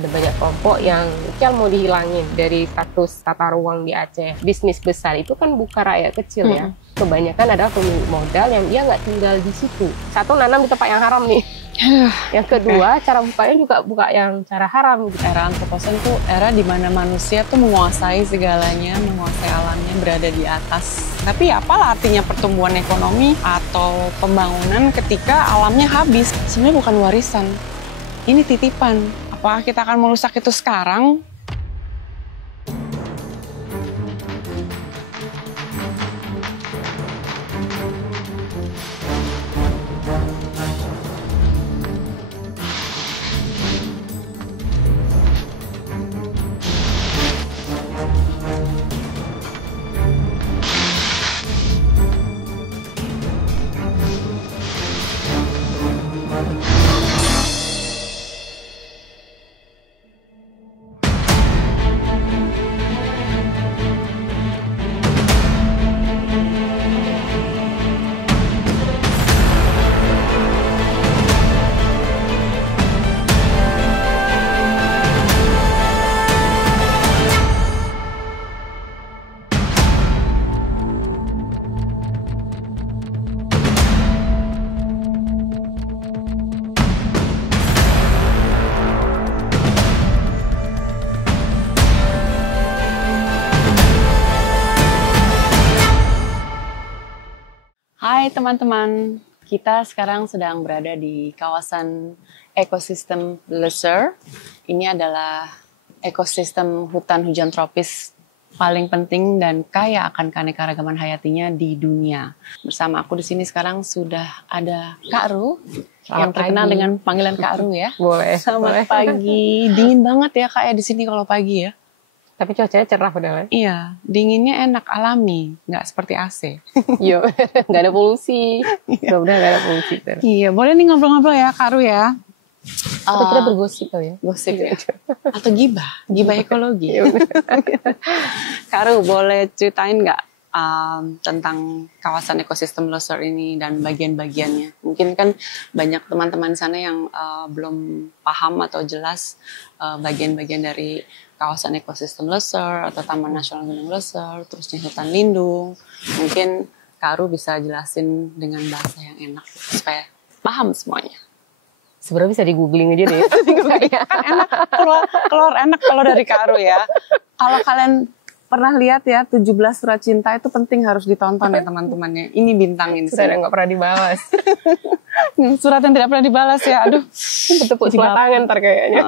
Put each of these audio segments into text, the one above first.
ada banyak kelompok yang Kel mau dihilangin dari status tata ruang di Aceh. Bisnis besar itu kan bukan rakyat kecil ya. Kebanyakan adalah pemilik modal yang dia nggak tinggal di situ. Satu, nanam di tempat yang haram nih. Yang kedua, cara bukanya juga buka yang cara haram. Era antroposen tuh era di mana manusia tuh menguasai segalanya, menguasai alamnya, berada di atas. Tapi apalah artinya pertumbuhan ekonomi atau pembangunan ketika alamnya habis? Sebenarnya bukan warisan, ini titipan. Apakah kita akan merusak itu sekarang? Hai teman-teman, kita sekarang sedang berada di kawasan ekosistem Lesser. Ini adalah ekosistem hutan hujan tropis paling penting dan kaya akan keanekaragaman hayatinya di dunia. Bersama aku di sini sekarang sudah ada Kak Ru, yang terkenal dengan panggilan Kak Ru ya. Boleh. Selamat pagi, dingin banget ya Kak ya di sini kalau pagi ya. Tapi cuacanya cerah padahal. Iya, dinginnya enak, alami, nggak seperti AC. Iya, nggak ada polusi. Mudah-mudahan nggak ada polusi. Iya, boleh nih ngobrol-ngobrol ya, Kak Ru ya. Atau kita bergosip kali ya? Gosip ya? Atau gibah ekologi. Kak Ru, boleh ceritain nggak tentang kawasan ekosistem Lesser ini dan bagian-bagiannya? Mungkin kan banyak teman-teman sana yang belum paham atau jelas bagian-bagian dari kawasan ekosistem Lesser atau Taman Nasional Gunung Lesser, terus hutan lindung. Mungkin Kak Ru bisa jelasin dengan bahasa yang enak supaya paham semuanya. Sebenarnya bisa di googling aja deh. Kan enak, keluar enak kalau dari Kak Ru ya. Kalau kalian pernah lihat ya 17 Surat Cinta itu penting harus ditonton ya teman-temannya. Ini bintang ini. Sudah nggak pernah dibalas. Surat yang tidak pernah dibalas ya. Aduh, Tepuk sebelah tangan ntar kayaknya.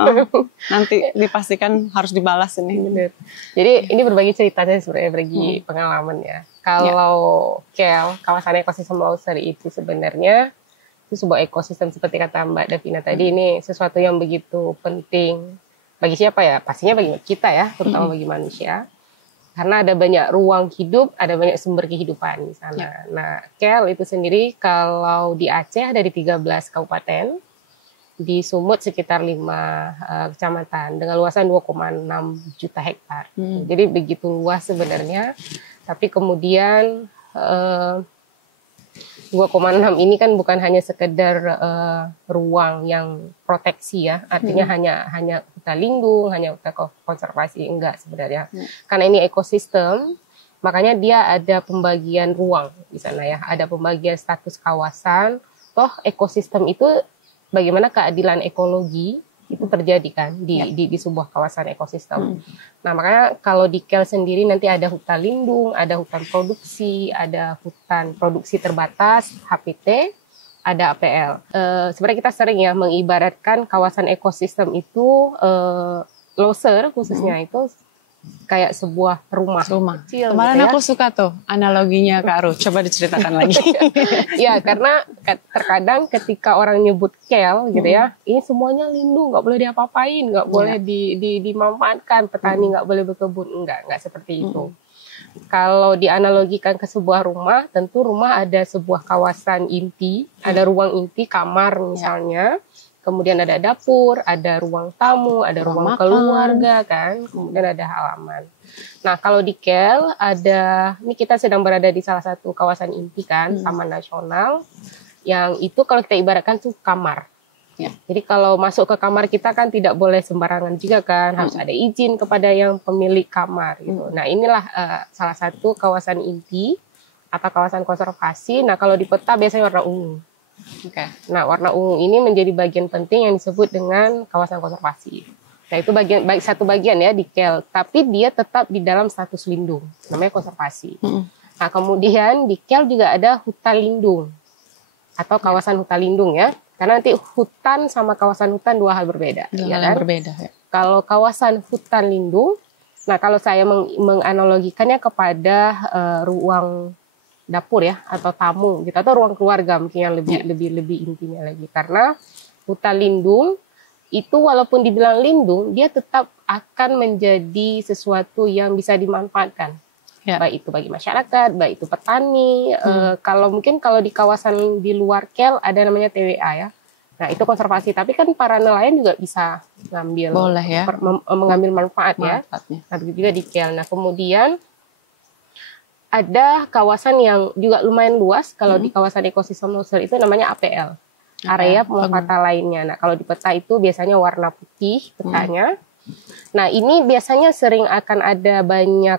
Nanti dipastikan harus dibalas ini. Bener. Jadi ini berbagi ceritanya sebenarnya, berbagi pengalaman ya. Kalau Kel, kawasan ekosistem Lesser itu sebenarnya itu sebuah ekosistem seperti kata Mbak Davina tadi, ini sesuatu yang begitu penting bagi siapa ya? Pastinya bagi kita ya, terutama bagi manusia. Karena ada banyak ruang hidup, ada banyak sumber kehidupan di sana. Nah, Kel itu sendiri kalau di Aceh ada di 13 kabupaten, di Sumut sekitar 5 kecamatan dengan luasan 2,6 juta hektar. Jadi begitu luas sebenarnya, tapi kemudian 2,6 ini kan bukan hanya sekedar ruang yang proteksi ya, artinya hanya hutan lindung, hanya hutan konservasi, enggak sebenarnya. Karena ini ekosistem, makanya dia ada pembagian ruang di sana ya, ada pembagian status kawasan. Toh ekosistem itu bagaimana keadilan ekologi itu terjadi kan di sebuah kawasan ekosistem. Nah makanya kalau di Kel sendiri nanti ada hutan lindung, ada hutan produksi, ada hutan produksi terbatas (HPT), ada APL. Sebenarnya kita sering ya mengibaratkan kawasan ekosistem itu Lesser khususnya itu kayak sebuah rumah kecil. Kemarin gitu ya. aku suka tuh analoginya Kak Ru. Coba diceritakan lagi. Ya, karena terkadang ketika orang nyebut Kel gitu ya, ini semuanya lindung, nggak boleh diapa-apain, nggak boleh dimanfaatkan, petani nggak boleh berkebun, nggak seperti itu. Kalau dianalogikan ke sebuah rumah, tentu rumah ada sebuah kawasan inti, ada ruang inti, kamar misalnya. Kemudian ada dapur, ada ruang tamu, ada ruang keluarga kan, kemudian ada halaman. Nah kalau di Kel ada, ini kita sedang berada di salah satu kawasan inti kan, Taman Nasional, yang itu kalau kita ibaratkan tuh kamar. Ya. Jadi kalau masuk ke kamar kita kan tidak boleh sembarangan juga kan, harus ada izin kepada yang pemilik kamar gitu. Nah inilah salah satu kawasan inti atau kawasan konservasi. Nah kalau di peta biasanya warna ungu. Nah warna ungu ini menjadi bagian penting yang disebut dengan kawasan konservasi. Nah itu satu bagian ya di KEL, tapi dia tetap di dalam status lindung, namanya konservasi. Nah kemudian di KEL juga ada hutan lindung atau kawasan hutan lindung ya, karena nanti hutan sama kawasan hutan dua hal berbeda. Dua hal yang berbeda ya. Kalau kawasan hutan lindung, nah kalau saya menganalogikannya kepada ruang dapur ya atau tamu gitu, atau ruang keluarga mungkin yang lebih intinya lagi, karena hutan lindung itu walaupun dibilang lindung, dia tetap akan menjadi sesuatu yang bisa dimanfaatkan. Baik itu bagi masyarakat, baik itu petani. Kalau di kawasan di luar KEL ada namanya TWA ya. Nah itu konservasi, tapi kan para nelayan juga bisa mengambil manfaat ya. Nah begitu juga di KEL. Nah kemudian ada kawasan yang juga lumayan luas. Kalau di kawasan ekosistem leuser itu namanya APL. Area pemanfaatan lainnya. Nah, kalau di peta itu biasanya warna putih petanya. Nah, ini biasanya sering akan ada banyak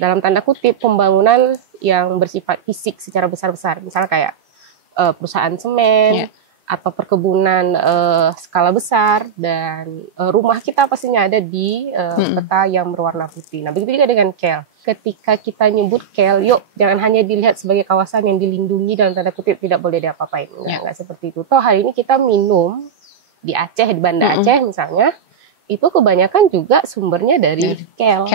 dalam tanda kutip pembangunan yang bersifat fisik secara besar-besar. Misalnya kayak perusahaan semen atau perkebunan skala besar, dan rumah kita pastinya ada di peta yang berwarna putih. Nah, begitu juga dengan KEL. Ketika kita nyebut KEL, yuk jangan hanya dilihat sebagai kawasan yang dilindungi dalam tanda kutip tidak boleh diapa-apain. Enggak seperti itu. Toh hari ini kita minum di Aceh, di Banda Aceh misalnya, itu kebanyakan juga sumbernya dari KEL.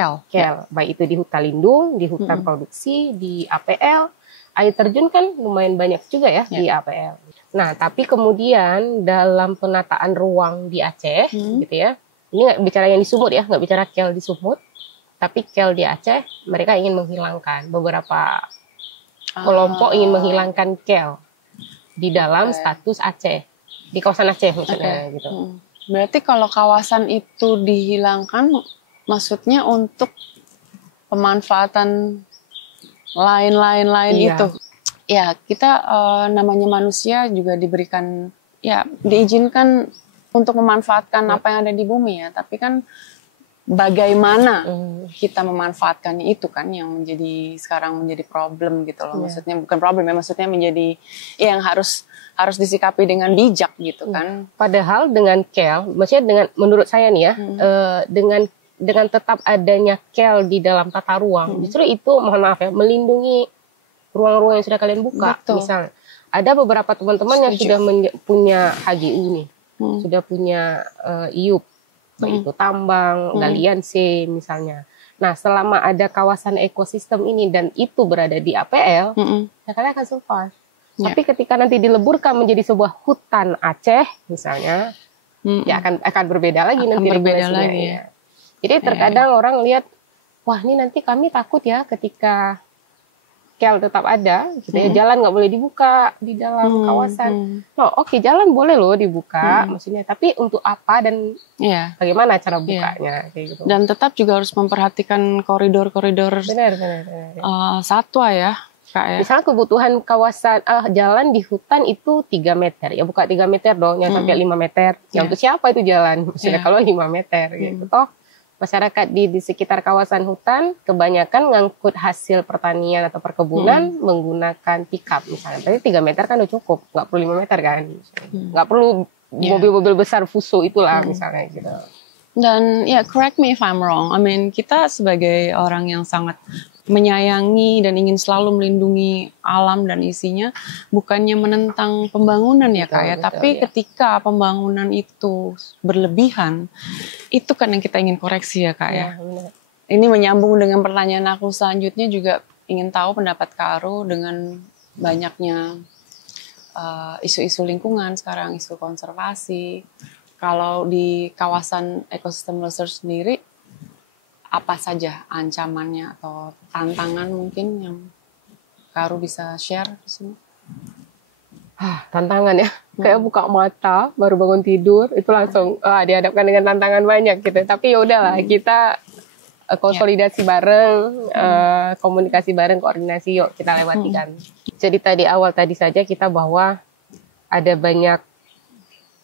Baik itu di hutan lindung, di hutan produksi, di APL. Air terjun kan lumayan banyak juga ya di APL. Nah, tapi kemudian dalam penataan ruang di Aceh, gitu ya, ini nggak bicara yang di Sumut ya, nggak bicara KEL di Sumut, tapi KEL di Aceh, mereka ingin menghilangkan, beberapa kelompok ingin menghilangkan KEL di dalam status Aceh, di kawasan Aceh misalnya gitu. Berarti kalau kawasan itu dihilangkan, maksudnya untuk pemanfaatan lain-lain itu. Ya, kita namanya manusia juga diberikan, ya diizinkan untuk memanfaatkan apa yang ada di bumi ya, tapi kan bagaimana kita memanfaatkannya itu kan yang sekarang menjadi problem gitu loh. Maksudnya bukan problem ya, maksudnya menjadi yang harus disikapi dengan bijak gitu kan. Padahal dengan KEL, maksudnya menurut saya nih ya, dengan tetap adanya KEL di dalam tata ruang, justru itu mohon maaf ya, melindungi ruang-ruang yang sudah kalian buka. Misalnya ada beberapa teman-teman yang sudah punya HGU nih, sudah punya IUP, baik itu tambang, galian C misalnya. Nah, selama ada kawasan ekosistem ini dan itu berada di APL, ya kalian akan survive. Tapi ketika nanti dileburkan menjadi sebuah hutan Aceh misalnya, ya akan berbeda lagi nanti regulasinya. Ya. Jadi terkadang orang lihat, wah ini nanti kami takut ya ketika KEL tetap ada, gitu ya, jalan nggak boleh dibuka di dalam kawasan. No, oke, jalan boleh loh dibuka, maksudnya. Tapi untuk apa dan bagaimana cara bukanya, kayak gitu. Dan tetap juga harus memperhatikan koridor-koridor satwa ya, Kak ya. Misalnya kebutuhan kawasan jalan di hutan itu 3 meter, ya buka 3 meter dong, yang sampai 5 meter. Ya untuk siapa itu jalan? Maksudnya kalau 5 meter, gitu. Toh masyarakat di sekitar kawasan hutan kebanyakan ngangkut hasil pertanian atau perkebunan menggunakan pickup misalnya. Tapi 3 meter kan udah cukup, nggak perlu 5 meter kan. Nggak perlu mobil-mobil besar Fuso itulah misalnya gitu. Dan ya correct me if I'm wrong. I mean kita sebagai orang yang sangat menyayangi dan ingin selalu melindungi alam dan isinya, bukannya menentang pembangunan ya Kak ya, tapi ketika pembangunan itu berlebihan, itu kan yang kita ingin koreksi ya Kak ya. Ini menyambung dengan pertanyaan aku selanjutnya, juga ingin tahu pendapat Kak Aru dengan banyaknya isu-isu lingkungan sekarang, isu konservasi. Kalau di kawasan ekosistem leuser sendiri, apa saja ancamannya atau tantangan mungkin yang Kak Aru bisa share di sini? Tantangan ya, kayak buka mata baru bangun tidur itu langsung dihadapkan dengan tantangan banyak gitu. Tapi ya udahlah, kita konsolidasi bareng, komunikasi bareng, koordinasi, yuk kita lewati kan. Jadi awal tadi saja kita bahwa ada banyak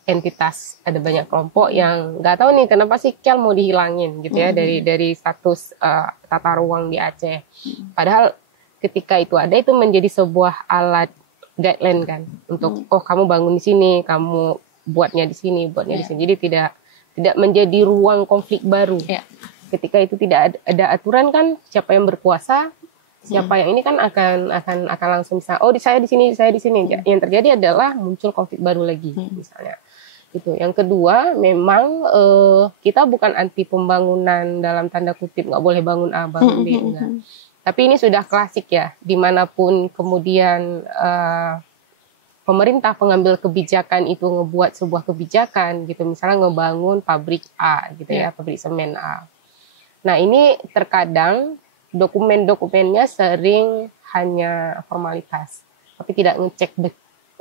entitas, ada banyak kelompok yang nggak tahu nih kenapa sih Kel mau dihilangin gitu ya dari status tata ruang di Aceh. Padahal ketika itu ada, itu menjadi sebuah alat guideline kan untuk kamu bangun di sini, kamu buatnya di sini, buatnya di sini. Jadi tidak menjadi ruang konflik baru. Ketika itu tidak ada aturan kan, siapa yang berkuasa, siapa yang ini kan akan langsung bisa, saya di sini, saya di sini. Yang terjadi adalah muncul konflik baru lagi misalnya. Itu. Yang kedua, memang kita bukan anti pembangunan dalam tanda kutip, nggak boleh bangun A, bangun B, enggak. Tapi ini sudah klasik ya, dimanapun kemudian pemerintah pengambil kebijakan itu ngebuat sebuah kebijakan gitu, misalnya ngebangun pabrik A gitu ya, pabrik semen A. Nah ini terkadang dokumen-dokumennya sering hanya formalitas, tapi tidak ngecek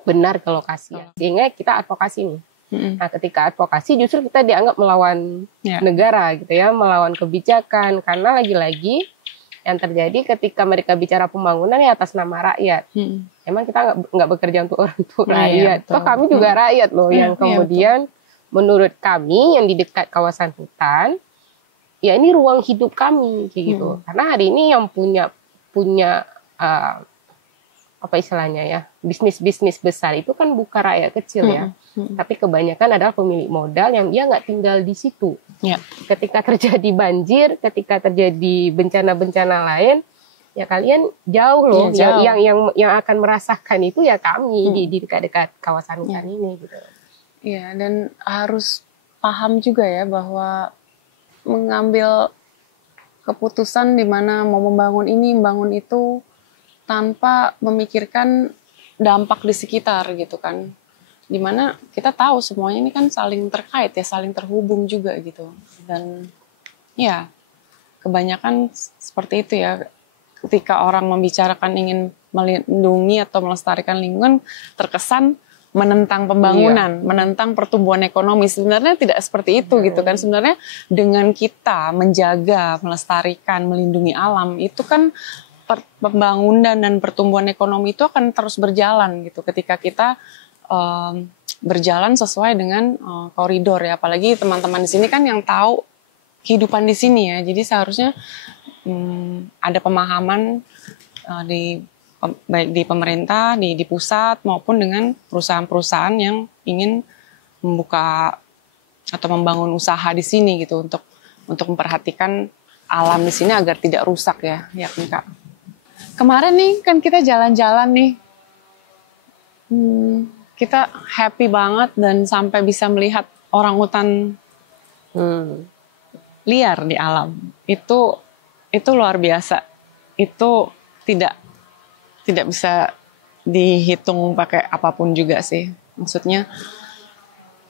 benar ke lokasinya, sehingga kita advokasi nih. Nah, ketika advokasi justru kita dianggap melawan negara gitu ya, melawan kebijakan, karena lagi-lagi yang terjadi ketika mereka bicara pembangunan ya atas nama rakyat. Emang kita nggak bekerja untuk rakyat. Toh kami juga rakyat loh yang kemudian menurut kami yang di dekat kawasan hutan, ya ini ruang hidup kami kayak gitu. Karena hari ini yang punya apa istilahnya ya, bisnis besar itu kan bukan rakyat kecil ya, tapi kebanyakan adalah pemilik modal yang dia nggak tinggal di situ. Ketika terjadi banjir, ketika terjadi bencana-bencana lain, ya kalian jauh loh. Yang akan merasakan itu ya kami di dekat-dekat kawasan hutan ini gitu. Iya, dan harus paham juga ya bahwa mengambil keputusan di mana mau membangun ini, membangun itu, tanpa memikirkan dampak di sekitar gitu kan. Dimana kita tahu semuanya ini kan saling terkait ya, saling terhubung juga gitu. Dan ya kebanyakan seperti itu ya, ketika orang membicarakan ingin melindungi atau melestarikan lingkungan, terkesan menentang pembangunan, menentang pertumbuhan ekonomi. Sebenarnya tidak seperti itu gitu kan. Sebenarnya dengan kita menjaga, melestarikan, melindungi alam, itu kan pembangunan dan pertumbuhan ekonomi itu akan terus berjalan gitu ketika kita berjalan sesuai dengan koridor ya. Apalagi teman-teman di sini kan yang tahu kehidupan di sini ya. Jadi seharusnya ada pemahaman baik di pemerintah, di pusat maupun dengan perusahaan-perusahaan yang ingin membuka atau membangun usaha di sini gitu untuk memperhatikan alam di sini agar tidak rusak ya Kak. Kemarin nih kan kita jalan-jalan nih, kita happy banget dan sampai bisa melihat orangutan liar di alam. Itu luar biasa. Itu tidak bisa dihitung pakai apapun juga sih. Maksudnya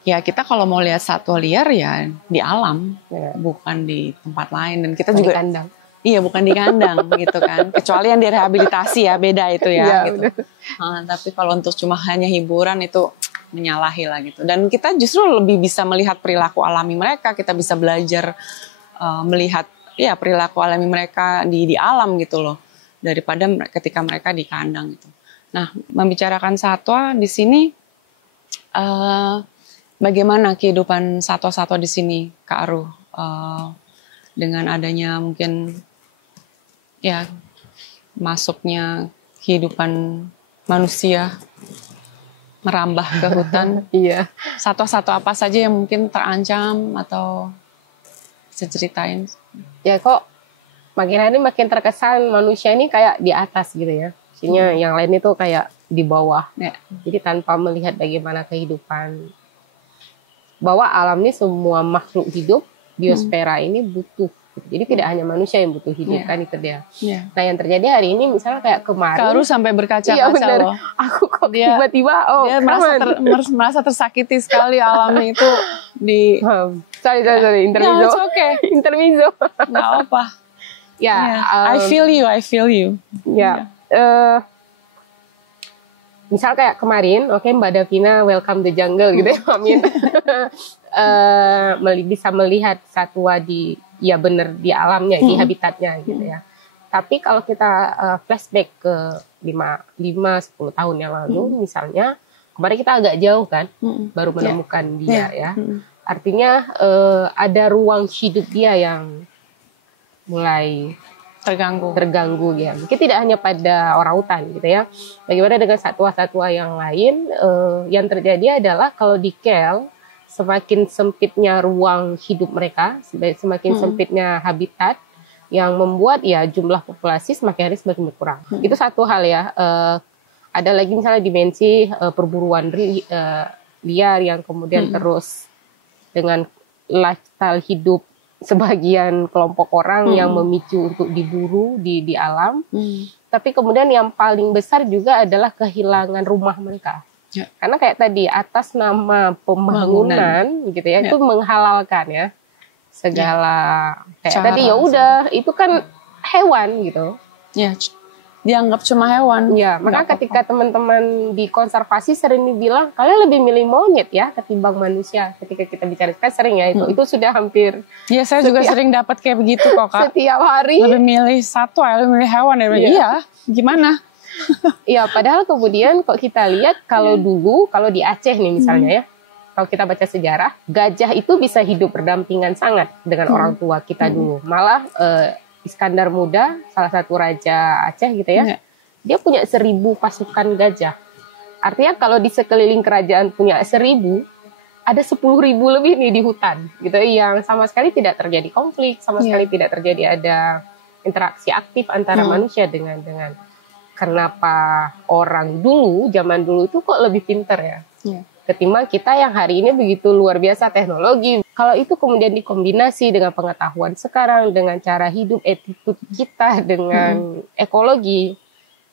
ya kita kalau mau lihat satwa liar ya di alam, bukan di tempat lain. Dan kita juga kandang. Iya, bukan di kandang gitu kan. Kecuali yang direhabilitasi ya, beda itu ya gitu. Tapi kalau untuk cuma hanya hiburan itu menyalahi lah gitu. Dan kita justru lebih bisa melihat perilaku alami mereka, kita bisa belajar melihat ya perilaku alami mereka di alam gitu loh, daripada ketika mereka di kandang gitu. Nah, membicarakan satwa di sini, bagaimana kehidupan satwa-satwa di sini, Kak Aruh? Dengan adanya mungkin ya masuknya kehidupan manusia merambah ke hutan. Iya. Satwa-satwa apa saja yang mungkin terancam atau bisa ceritain? Ya kok makin hari makin terkesan manusia ini kayak di atas gitu ya. Maksudnya yang lain itu kayak di bawah. Jadi tanpa melihat bagaimana kehidupan. Bahwa alam ini semua makhluk hidup, biosfera ini butuh. Jadi tidak hanya manusia yang butuh hidup kan itu dia. Nah yang terjadi hari ini misalnya kayak kemarin. Kak Aruh sampai berkaca-kaca loh. Aku kok tiba-tiba dia merasa tersakiti sekali alamnya itu di. Sorry intermezzo. No, okay. Intermezzo. Nggak apa. Ya. I feel you. Ya. Misal kayak kemarin, Mbak Davina welcome the jungle gitu ya, Amin. Bisa melihat satwa di alamnya, di habitatnya gitu ya. Tapi kalau kita flashback ke 5-10 tahun yang lalu misalnya, kemarin kita agak jauh kan, baru menemukan dia ya. Artinya ada ruang hidup dia yang mulai terganggu ya. Mungkin tidak hanya pada orang hutan gitu ya. Bagaimana dengan satwa-satwa yang lain? Yang terjadi adalah kalau di KL, semakin sempitnya ruang hidup mereka, semakin sempitnya habitat, yang membuat ya jumlah populasi semakin hari semakin berkurang. Itu satu hal ya. Ada lagi misalnya dimensi perburuan liar yang kemudian terus dengan lifestyle hidup sebagian kelompok orang yang memicu untuk diburu di alam. Tapi kemudian yang paling besar juga adalah kehilangan rumah mereka. Karena kayak tadi atas nama pembangunan gitu ya, itu menghalalkan ya segala kayak tadi ya udah itu kan hewan gitu. Ya, dianggap cuma hewan. Ya, maka ketika teman-teman di konservasi sering dibilang kalian lebih milih monyet ya ketimbang manusia. Ketika kita bicara kan sering ya itu sudah hampir. Iya, saya juga sering dapat kayak begitu kok, Kak. Setiap hari. Lebih milih satwa, lebih milih hewan ya. Iya, gimana? Iya, padahal kemudian kok kita lihat kalau dulu, kalau di Aceh nih misalnya ya, kalau kita baca sejarah, gajah itu bisa hidup berdampingan sangat dengan orang tua kita dulu. Malah Iskandar Muda, salah satu raja Aceh gitu ya, dia punya 1000 pasukan gajah. Artinya kalau di sekeliling kerajaan punya 1000, ada 10.000 lebih nih di hutan, gitu yang sama sekali tidak terjadi konflik, sama sekali tidak terjadi ada interaksi aktif antara manusia dengan. Kenapa orang dulu, zaman dulu itu kok lebih pintar ya? Ketimbang kita yang hari ini begitu luar biasa teknologi. Kalau itu kemudian dikombinasi dengan pengetahuan sekarang, dengan cara hidup, attitude kita, dengan ekologi,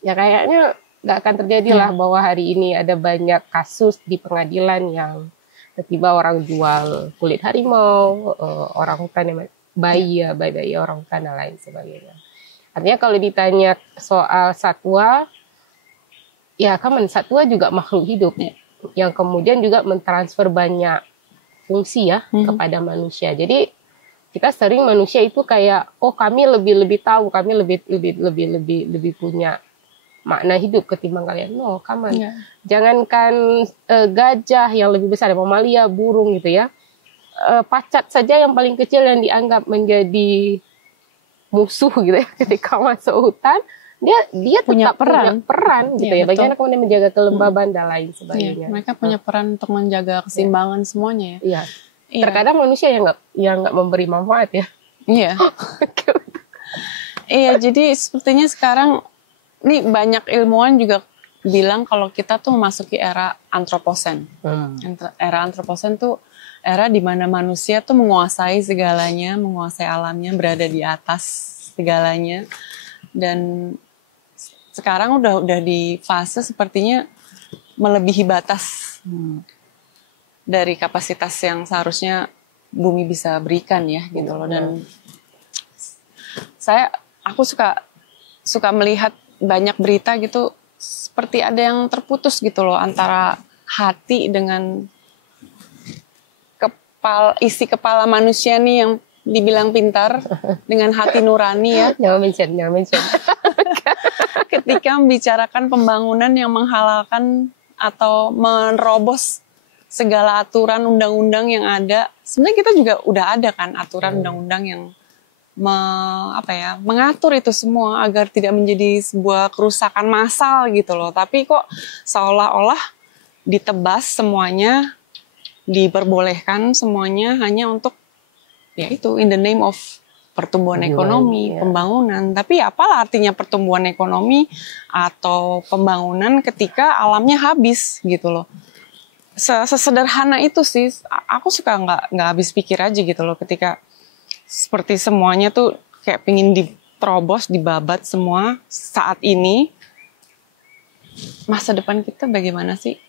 ya kayaknya nggak akan terjadilah bahwa hari ini ada banyak kasus di pengadilan yang tiba-tiba orang jual kulit harimau, orang hutan yang bayi orang hutan dan lain sebagainya. Artinya kalau ditanya soal satwa, ya satwa juga makhluk hidup yang kemudian juga mentransfer banyak fungsi ya kepada manusia. Jadi kita sering manusia itu kayak kami lebih tahu, kami lebih punya makna hidup ketimbang kalian. No, come on. Jangankan gajah yang lebih besar, mamalia, burung gitu ya. Pacat saja yang paling kecil yang dianggap menjadi musuh gitu ya ketika masuk hutan, dia punya peran gitu ya. Bagaimana kemudian menjaga kelembaban dan lain sebagainya. Mereka punya peran untuk menjaga keseimbangan semuanya ya. Terkadang manusia yang nggak memberi manfaat ya. Iya, jadi sepertinya sekarang nih banyak ilmuwan juga bilang kalau kita tuh memasuki era antroposen. Era antroposen tuh era di mana manusia tuh menguasai segalanya, menguasai alamnya, berada di atas segalanya. Dan sekarang udah di fase sepertinya melebihi batas dari kapasitas yang seharusnya bumi bisa berikan ya gitu loh. Dan aku suka melihat banyak berita gitu seperti ada yang terputus gitu loh antara hati dengan isi kepala manusia nih yang dibilang pintar dengan hati nurani ya. Jangan mention. Ketika membicarakan pembangunan yang menghalalkan atau menerobos segala aturan undang-undang yang ada, sebenarnya kita juga udah ada kan aturan undang-undang yang mengatur itu semua agar tidak menjadi sebuah kerusakan massal gitu loh. Tapi kok seolah-olah ditebas semuanya, diperbolehkan semuanya hanya untuk ya itu in the name of pertumbuhan ekonomi, pembangunan. Tapi apalah artinya pertumbuhan ekonomi atau pembangunan ketika alamnya habis gitu loh. Sesederhana itu sih, aku suka nggak habis pikir aja gitu loh ketika seperti semuanya tuh kayak pingin diterobos, dibabat semua saat ini. Masa depan kita bagaimana sih?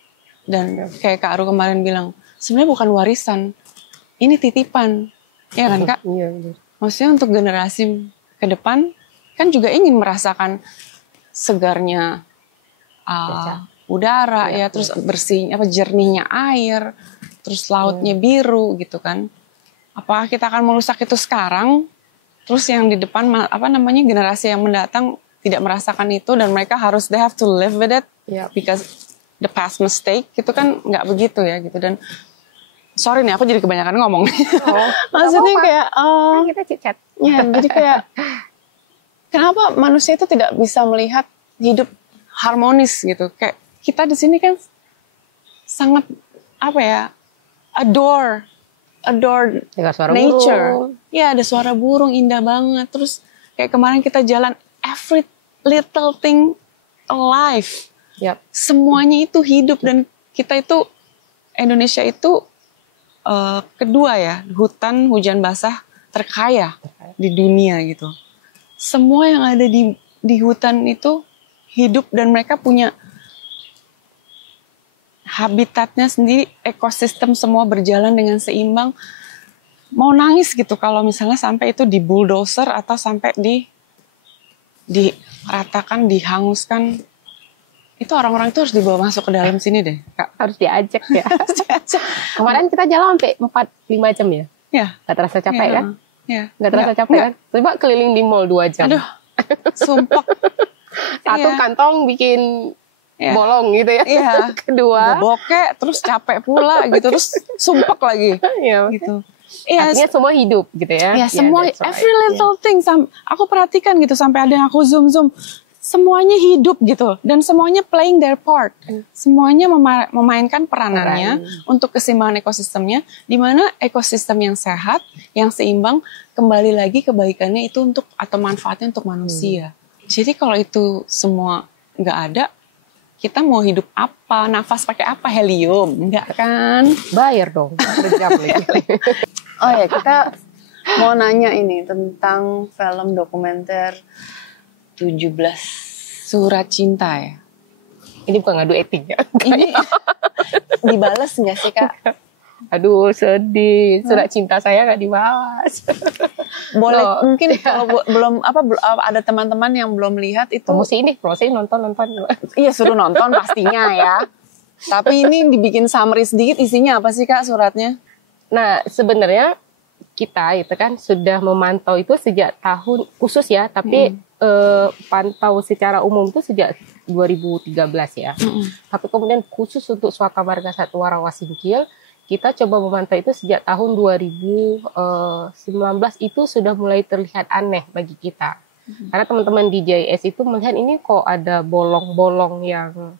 Dan kayak Kak Aru kemarin bilang, sebenarnya bukan warisan, ini titipan. Ya kan Kak? Iya, benar. Maksudnya untuk generasi ke depan kan juga ingin merasakan segarnya udara ya, terus bersihnya jernihnya air, terus lautnya biru gitu kan. Apakah kita akan merusak itu sekarang? Terus yang di depan generasi yang mendatang tidak merasakan itu dan mereka harus they have to live with it because the past mistake itu kan nggak begitu ya gitu. Dan sorry nih aku jadi kebanyakan ngomong. Maksudnya kayak kita chit-chat. Ya, jadi kayak kenapa manusia itu tidak bisa melihat hidup harmonis gitu. Kayak kita di sini kan sangat apa ya, adore nature. Ya, ada suara burung indah banget. Terus kayak kemarin kita jalan, every little thing alive. Yep. Semuanya itu hidup, dan kita itu Indonesia itu kedua ya, hutan hujan basah terkaya di dunia gitu. Semua yang ada di hutan itu hidup, dan mereka punya habitatnya sendiri, ekosistem semua berjalan dengan seimbang. Mau nangis gitu kalau misalnya sampai itu di bulldozer atau sampai diratakan, dihanguskan. Itu orang-orang itu harus dibawa masuk ke dalam sini deh, Kak. Harus diajak ya. Kemarin kita jalan sampai 4-5 jam ya. Ya. Gak terasa capek kan? Ya. Gak terasa capek kan? Coba keliling di mall 2 jam. Aduh, sumpah. Satu kantong bikin bolong gitu ya. Iya. Kedua bokek, terus capek pula gitu, terus sumpek lagi. Iya. Gitu. Artinya semua hidup gitu ya. Ya, semua, every little thing. Aku perhatikan gitu, sampai ada yang aku zoom. Semuanya hidup gitu, dan semuanya playing their part. Semuanya memainkan peranannya untuk keseimbangan ekosistemnya, di mana ekosistem yang sehat, yang seimbang, kembali lagi kebaikannya itu untuk, atau manfaatnya untuk manusia. Jadi kalau itu semua nggak ada, kita mau hidup apa? Nafas pakai apa? Helium? Enggak kan? Bayar dong. Oh ya, kita mau nanya ini tentang film dokumenter 17 Surat Cinta ya. Ini bukan ngadu etik ya. Ini dibales nggak sih, Kak? Aduh, sedih. Surat cinta saya nggak dibalas. Boleh, mungkin kalau belum ada teman-teman yang belum lihat itu. Promosi nonton. Iya, suruh nonton pastinya ya. Tapi ini dibikin summary sedikit, isinya apa sih, Kak, suratnya? Nah, sebenarnya kita itu kan sudah memantau itu sejak tahun khusus ya, tapi pantau secara umum itu sejak 2013 ya. Tapi kemudian khusus untuk Suaka Marga Satwa Rawasingkil, kita coba memantau itu sejak tahun 2019, itu sudah mulai terlihat aneh bagi kita. Karena teman-teman di JIS itu melihat ini kok ada bolong-bolong yang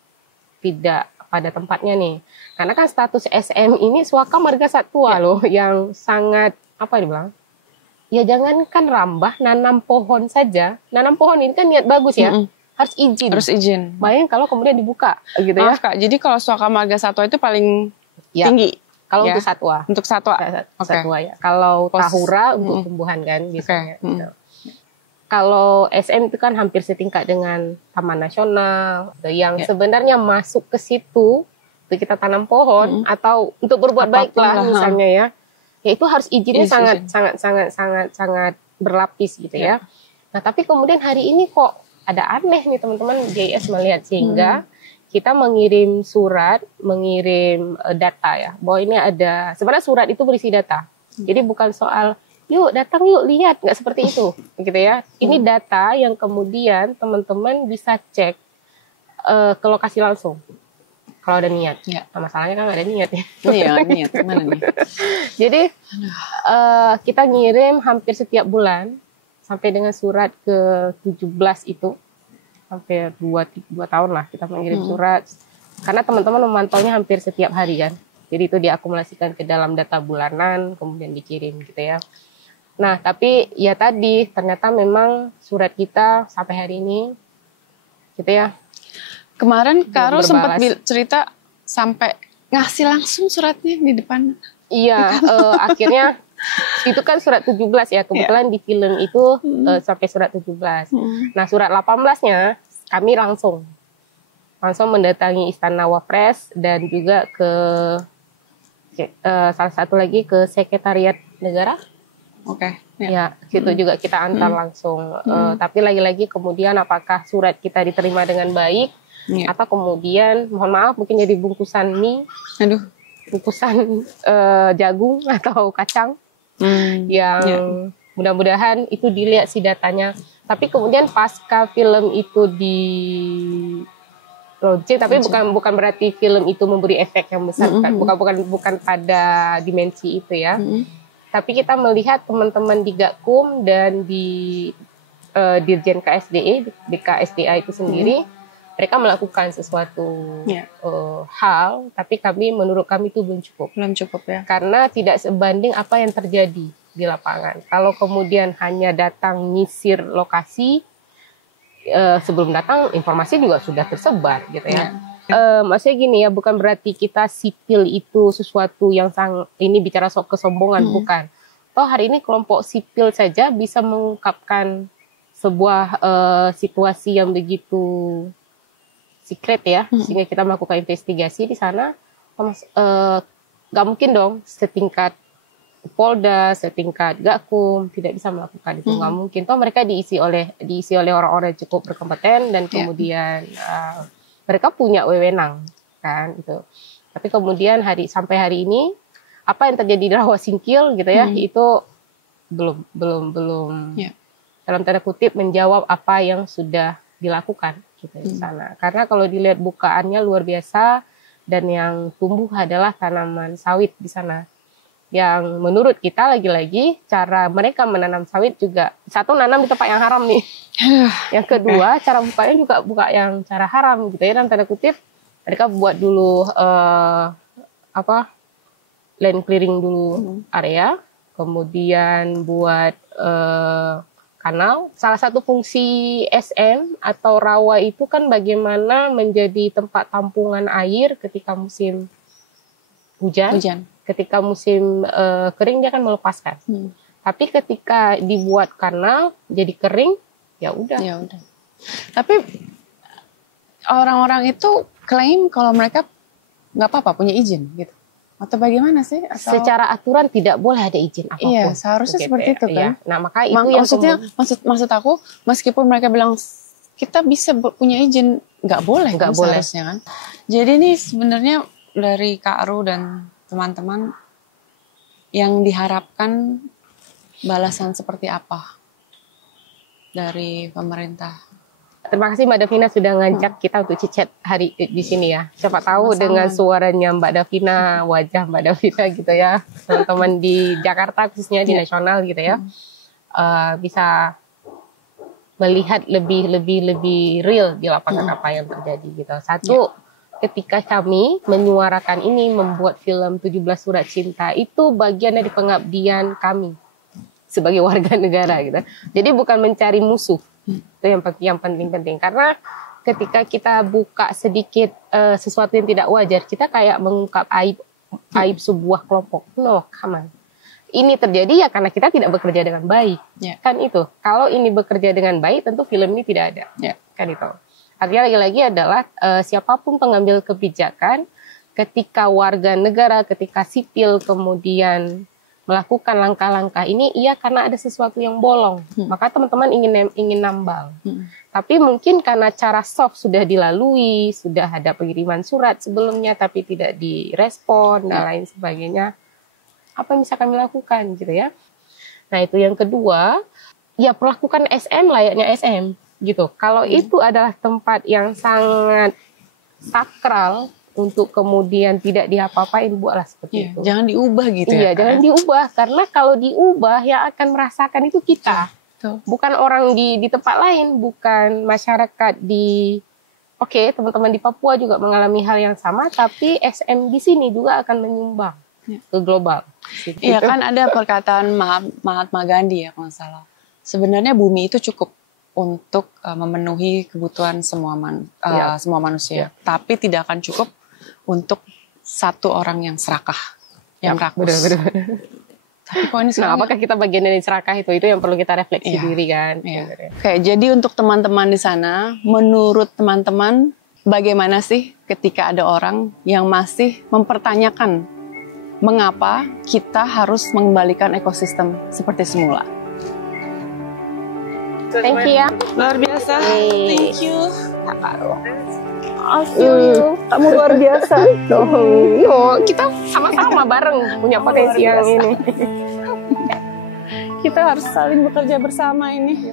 tidak pada tempatnya nih. Karena kan status SM ini Suaka Marga Satwa loh, yang sangat, apa dibilang? Ya jangankan rambah, nanam pohon saja. Nanam pohon ini kan niat bagus ya. Harus izin. Bayangin kalau kemudian dibuka gitu ya. Kak, jadi kalau Suaka Marga Satwa itu paling tinggi. Kalau untuk satwa. Untuk satwa. Satwa ya. Kalau tahura untuk tumbuhan kan biasanya. Gitu. Kalau SM itu kan hampir setingkat dengan Taman Nasional. Yang sebenarnya masuk ke situ untuk kita tanam pohon atau untuk berbuat baik lah misalnya ya. Ya itu harus izinnya sangat berlapis gitu ya. Nah tapi kemudian hari ini kok ada aneh nih teman-teman JIS melihat, sehingga kita mengirim data ya, bahwa ini ada, sebenarnya surat itu berisi data. Jadi bukan soal yuk datang yuk lihat, nggak seperti itu gitu ya. Ini data yang kemudian teman-teman bisa cek ke lokasi langsung. Kalau ada niat, nah, masalahnya kan nggak ada niat ya. Iya, niat gimana nih? Jadi kita ngirim hampir setiap bulan sampai dengan surat ke-17 itu, hampir 2 tahun lah kita mengirim surat. Karena teman-teman memantaunya hampir setiap hari kan. Jadi itu diakumulasikan ke dalam data bulanan, kemudian dikirim gitu ya. Nah tapi ya tadi ternyata memang surat kita sampai hari ini gitu ya. Kemarin Karo sempat cerita sampai ngasih langsung suratnya di depan. Iya, akhirnya itu kan surat 17 ya, kebetulan di film itu sampai surat 17. Nah surat 18-nya kami langsung mendatangi Istana Wapres dan juga ke salah satu lagi ke Sekretariat Negara. Ya, situ juga kita antar langsung. Tapi lagi-lagi kemudian apakah surat kita diterima dengan baik? Atau kemudian mohon maaf mungkin jadi bungkusan mie, bungkusan jagung atau kacang yang mudah-mudahan itu dilihat si datanya. Tapi kemudian pasca film itu logis, tapi bukan berarti film itu memberi efek yang besar, bukan pada dimensi itu ya. Tapi kita melihat teman-teman di Gakum dan di Dirjen KSDE, di KSDA itu sendiri, mereka melakukan sesuatu hal, tapi menurut kami itu belum cukup ya. Karena tidak sebanding apa yang terjadi di lapangan. Kalau kemudian hanya datang nyisir lokasi, sebelum datang informasi juga sudah tersebar gitu ya. Maksudnya gini ya, bukan berarti kita sipil itu sesuatu yang ini bicara soal kesombongan, bukan. Toh hari ini kelompok sipil saja bisa mengungkapkan sebuah situasi yang begitu secret ya, sehingga kita melakukan investigasi di sana. Gak mungkin dong setingkat Polda, setingkat Gakum tidak bisa melakukan itu, nggak mungkin. Toh mereka diisi oleh orang-orang yang cukup berkompeten dan kemudian mereka punya wewenang kan itu. Tapi kemudian sampai hari ini apa yang terjadi di Rawasingkil gitu ya, itu belum dalam tanda kutip menjawab apa yang sudah dilakukan gitu di sana. Karena kalau dilihat bukaannya luar biasa, dan yang tumbuh adalah tanaman sawit di sana. Yang menurut kita lagi-lagi cara mereka menanam sawit juga, satu, nanam di tempat yang haram nih. Yang kedua, cara bukanya juga buka yang cara haram gitu ya, dalam tanda kutip. Mereka buat dulu land clearing dulu area, kemudian buat kanal. Salah satu fungsi SM atau rawa itu kan bagaimana menjadi tempat tampungan air ketika musim hujan. Ketika musim kering dia akan melepaskan. Tapi ketika dibuat kanal jadi kering, ya udah. Tapi orang-orang itu klaim kalau mereka nggak apa-apa punya izin gitu. Atau bagaimana sih? Secara aturan tidak boleh ada izin apapun. Iya, seharusnya seperti itu kan. Nah, maka itu yang maksud aku, meskipun mereka bilang kita bisa punya izin, nggak boleh seharusnya kan. Jadi ini sebenarnya dari Kak Aru dan teman-teman yang diharapkan balasan seperti apa dari pemerintah? Terima kasih Mbak Davina sudah ngajak kita untuk cicet hari di sini ya. Siapa tahu dengan suaranya Mbak Davina, wajah Mbak Davina gitu ya, teman-teman di Jakarta khususnya di nasional gitu ya, bisa melihat lebih real di lapangan apa yang terjadi gitu. Satu, ketika kami menyuarakan ini, membuat film 17 Surat Cinta, itu bagian dari pengabdian kami sebagai warga negara gitu. Jadi bukan mencari musuh, itu yang penting-penting. Karena ketika kita buka sedikit sesuatu yang tidak wajar, kita kayak mengungkap aib sebuah kelompok. No, come on. Ini terjadi ya karena kita tidak bekerja dengan baik, kan itu. Kalau ini bekerja dengan baik, tentu film ini tidak ada, kan itu. Artinya lagi-lagi adalah siapapun pengambil kebijakan, ketika warga negara, ketika sipil kemudian melakukan langkah-langkah ini, karena ada sesuatu yang bolong. Maka teman-teman ingin nambal. Tapi mungkin karena cara soft sudah dilalui, sudah ada pengiriman surat sebelumnya, tapi tidak direspon dan lain sebagainya. Apa yang bisa kami lakukan gitu ya? Nah itu yang kedua, ya perlakukan SM layaknya SM. Gitu. Kalau itu adalah tempat yang sangat sakral untuk kemudian tidak diapa-apain, buatlah seperti itu. Jangan diubah gitu ya. Jangan diubah, karena kalau diubah yang akan merasakan itu kita. Bukan orang di tempat lain, bukan masyarakat di teman-teman di Papua juga mengalami hal yang sama, tapi SM di sini juga akan menyumbang ke global. Iya kan ada perkataan Mahatma Gandhi ya kalau nggak salah. Sebenarnya bumi itu cukup untuk memenuhi kebutuhan semua manusia, tapi tidak akan cukup untuk satu orang yang serakah, yang rakus. Benar. Tapi kok ini sekarang, apakah kita bagian dari serakah itu yang perlu kita refleksi diri kan? Oke, jadi untuk teman-teman di sana, menurut teman-teman bagaimana sih ketika ada orang yang masih mempertanyakan mengapa kita harus mengembalikan ekosistem seperti semula? Thank you ya. Luar biasa. Thank you. Kamu luar biasa. Kita sama-sama bareng punya potensi yang ini. Kita harus saling bekerja bersama ini.